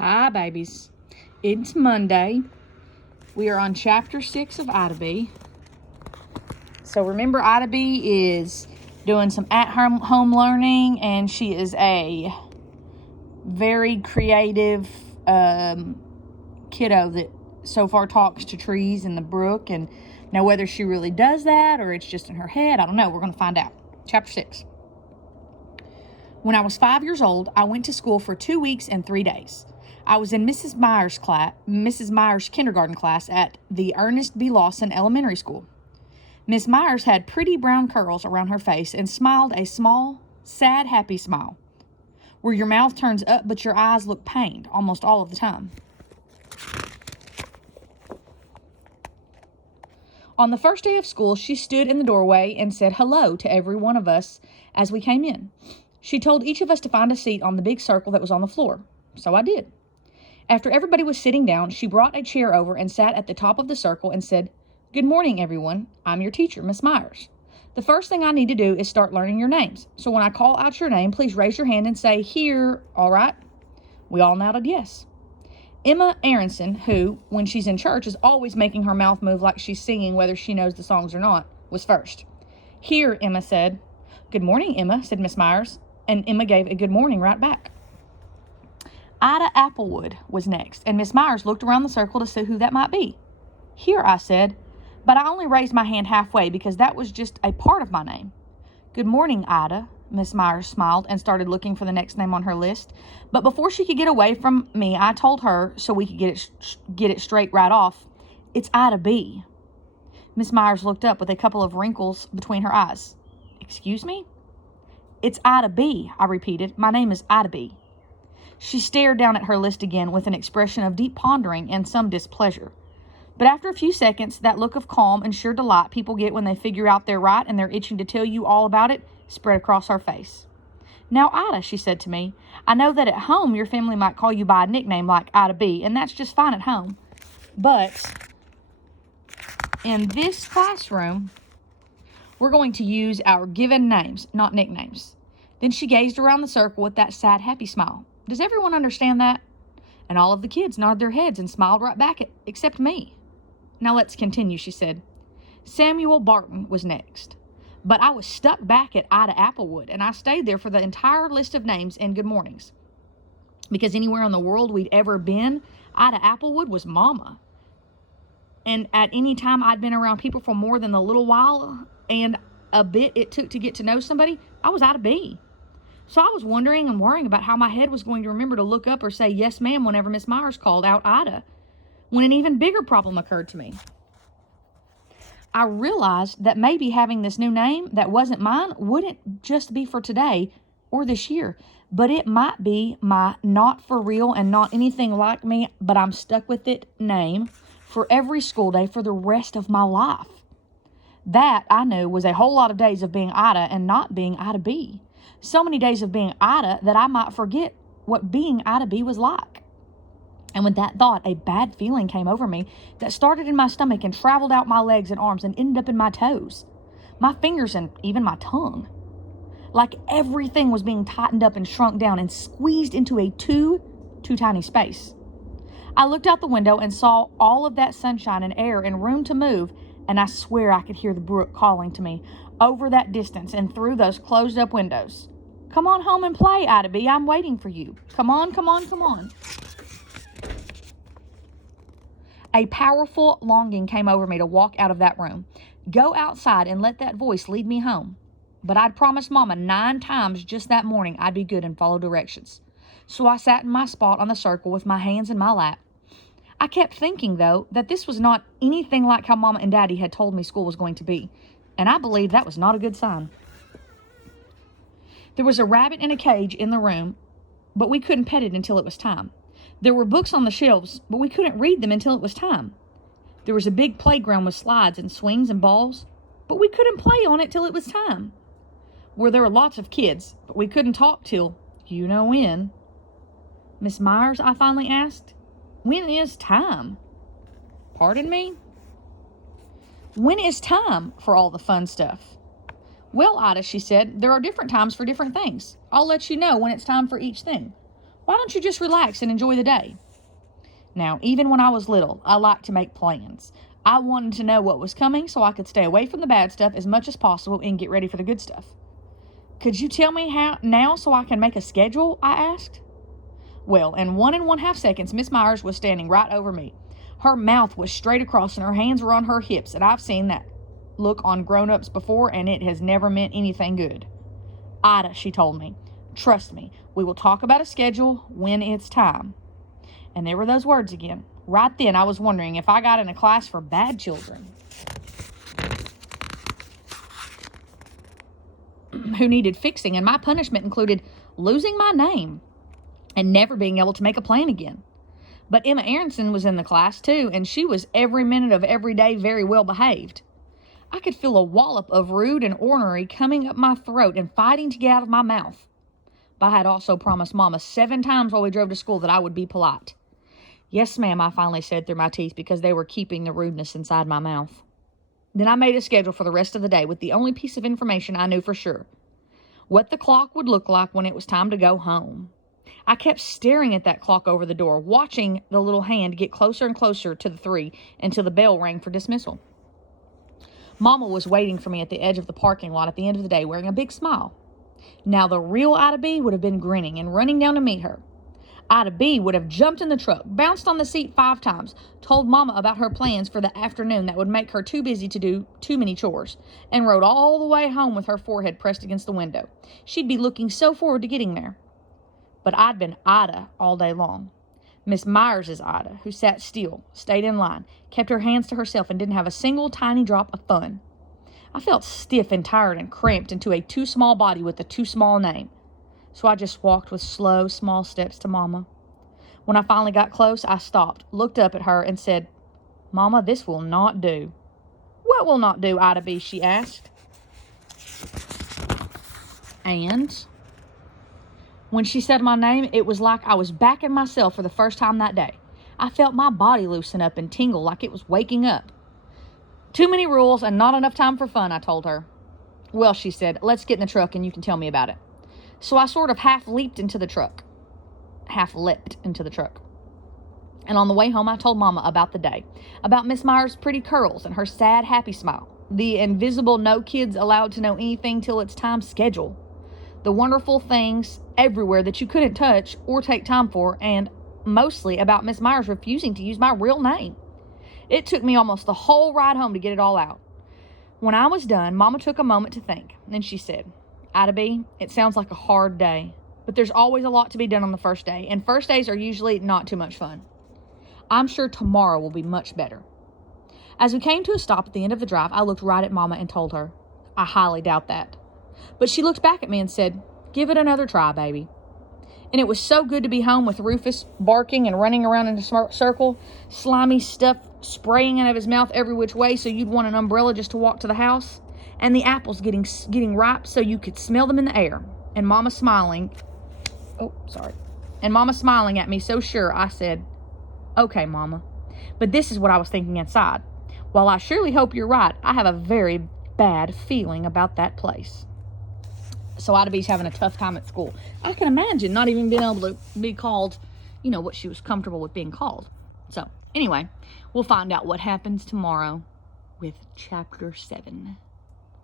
Hi, babies. It's Monday. We are on chapter 6 of Ida B. So remember, Ida B is doing some at-home learning, and she is a very creative kiddo that so far talks to trees in the brook. And now whether she really does that or it's just in her head, I don't know. We're going to find out. Chapter 6. When I was 5 years old, I went to school for 2 weeks and 3 days. I was in Mrs. Myers' kindergarten class at the Ernest B. Lawson Elementary School. Miss Myers had pretty brown curls around her face and smiled a small, sad, happy smile, where your mouth turns up but your eyes look pained almost all of the time. On the first day of school, she stood in the doorway and said hello to every one of us as we came in. She told each of us to find a seat on the big circle that was on the floor. So I did. After everybody was sitting down, she brought a chair over and sat at the top of the circle and said, "Good morning, everyone. I'm your teacher, Miss Myers. The first thing I need to do is start learning your names. So when I call out your name, please raise your hand and say, 'Here,' all right?" We all nodded yes. Emma Aronson, who, when she's in church, is always making her mouth move like she's singing whether she knows the songs or not, was first. "Here," Emma said. "Good morning, Emma," said Miss Myers, and Emma gave a good morning right back. Ida Applewood was next, and Miss Myers looked around the circle to see who that might be. "Here," I said, but I only raised my hand halfway because that was just a part of my name. "Good morning, Ida," Miss Myers smiled and started looking for the next name on her list. But before she could get away from me, I told her, so we could get it straight right off, "It's Ida B." Miss Myers looked up with a couple of wrinkles between her eyes. "Excuse me?" "It's Ida B," I repeated. "My name is Ida B." She stared down at her list again with an expression of deep pondering and some displeasure. But after a few seconds, that look of calm and sure delight people get when they figure out they're right and they're itching to tell you all about it spread across her face. "Now, Ida," she said to me, "I know that at home your family might call you by a nickname like Ida B, and that's just fine at home. But in this classroom, we're going to use our given names, not nicknames." Then she gazed around the circle with that sad, happy smile. Does everyone understand that? And all of the kids nodded their heads and smiled right back except me. "Now let's continue," she said. Samuel Barton was next. But I was stuck back at Ida Applewood, and I stayed there for the entire list of names and good mornings. Because anywhere in the world we'd ever been, Ida Applewood was Mama. And at any time I'd been around people for more than the little while and a bit it took to get to know somebody, I was Ida B. So I was wondering and worrying about how my head was going to remember to look up or say yes ma'am whenever Miss Myers called out Ida, when an even bigger problem occurred to me. I realized that maybe having this new name that wasn't mine wouldn't just be for today or this year, but it might be my not for real and not anything like me, but I'm stuck with it name for every school day for the rest of my life. That, I knew, was a whole lot of days of being Ida and not being Ida B. So many days of being Ida that I might forget what being Ida B was like. And with that thought, a bad feeling came over me that started in my stomach and traveled out my legs and arms and ended up in my toes, my fingers, and even my tongue. Like everything was being tightened up and shrunk down and squeezed into a too tiny space. I looked out the window and saw all of that sunshine and air and room to move, and I swear I could hear the brook calling to me over that distance and through those closed up windows. "Come on home and play, Ida B. I'm waiting for you. Come on, come on, come on." A powerful longing came over me to walk out of that room, go outside and let that voice lead me home. But I'd promised Mama 9 times just that morning I'd be good and follow directions. So I sat in my spot on the circle with my hands in my lap. I kept thinking, though, that this was not anything like how Mama and Daddy had told me school was going to be, and I believed that was not a good sign. There was a rabbit in a cage in the room, but we couldn't pet it until it was time. There were books on the shelves, but we couldn't read them until it was time. There was a big playground with slides and swings and balls, but we couldn't play on it till it was time. Where there were lots of kids, but we couldn't talk till, you know when. "Miss Myers," I finally asked, "when is time?" "Pardon me?" "When is time for all the fun stuff?" "Well, Ida," she said, "there are different times for different things. I'll let you know when it's time for each thing." Why don't you just relax and enjoy the day? Now, even when I was little, I liked to make plans. I wanted to know what was coming so I could stay away from the bad stuff as much as possible and get ready for the good stuff. Could you tell me how now so I can make a schedule? I asked. Well, in 1½ seconds, Miss Myers was standing right over me. Her mouth was straight across and her hands were on her hips, and I've seen that look on grown-ups before, and it has never meant anything good. Ida, she told me, trust me, we will talk about a schedule when it's time. And there were those words again. Right then, I was wondering if I got in a class for bad children who needed fixing, and my punishment included losing my name and never being able to make a plan again. But Emma Aronson was in the class too, and she was every minute of every day very well behaved. I could feel a wallop of rude and ornery coming up my throat and fighting to get out of my mouth. But I had also promised Mama 7 times while we drove to school that I would be polite. Yes, ma'am, I finally said through my teeth because they were keeping the rudeness inside my mouth. Then I made a schedule for the rest of the day with the only piece of information I knew for sure: what the clock would look like when it was time to go home. I kept staring at that clock over the door, watching the little hand get closer and closer to the 3 until the bell rang for dismissal. Mama was waiting for me at the edge of the parking lot at the end of the day, wearing a big smile. Now the real Ida B would have been grinning and running down to meet her. Ida B would have jumped in the truck, bounced on the seat 5 times, told Mama about her plans for the afternoon that would make her too busy to do too many chores, and rode all the way home with her forehead pressed against the window. She'd be looking so forward to getting there. But I'd been Ida all day long. Miss Myers' Ida, who sat still, stayed in line, kept her hands to herself, and didn't have a single tiny drop of fun. I felt stiff and tired and cramped into a too small body with a too small name. So I just walked with slow, small steps to Mama. When I finally got close, I stopped, looked up at her, and said, Mama, this will not do. What will not do, Ida B? She asked. And when she said my name, it was like I was back in myself for the first time that day. I felt my body loosen up and tingle like it was waking up. Too many rules and not enough time for fun, I told her. Well, she said, let's get in the truck and you can tell me about it. So I sort of half leapt into the truck. And on the way home, I told Mama about the day, about Miss Myers' pretty curls and her sad, happy smile, the invisible no kids allowed to know anything till it's time schedule, the wonderful things everywhere that you couldn't touch or take time for, and mostly about Miss Myers refusing to use my real name. It took me almost the whole ride home to get it all out. When I was done, Mama took a moment to think. Then she said, Ida B, it sounds like a hard day, but there's always a lot to be done on the first day, and first days are usually not too much fun. I'm sure tomorrow will be much better. As we came to a stop at the end of the drive, I looked right at Mama and told her, I highly doubt that. But she looked back at me and said, give it another try, baby. And it was so good to be home with Rufus barking and running around in a circle, slimy stuff spraying out of his mouth every which way so you'd want an umbrella just to walk to the house, and the apples getting ripe so you could smell them in the air, and Mama smiling at me so sure. I said, okay, Mama, but this is what I was thinking inside. While I surely hope you're right, I have a very bad feeling about that place. So Ida B's having a tough time at school. I can imagine not even being able to be called, what she was comfortable with being called. So anyway, we'll find out what happens tomorrow with Chapter 7.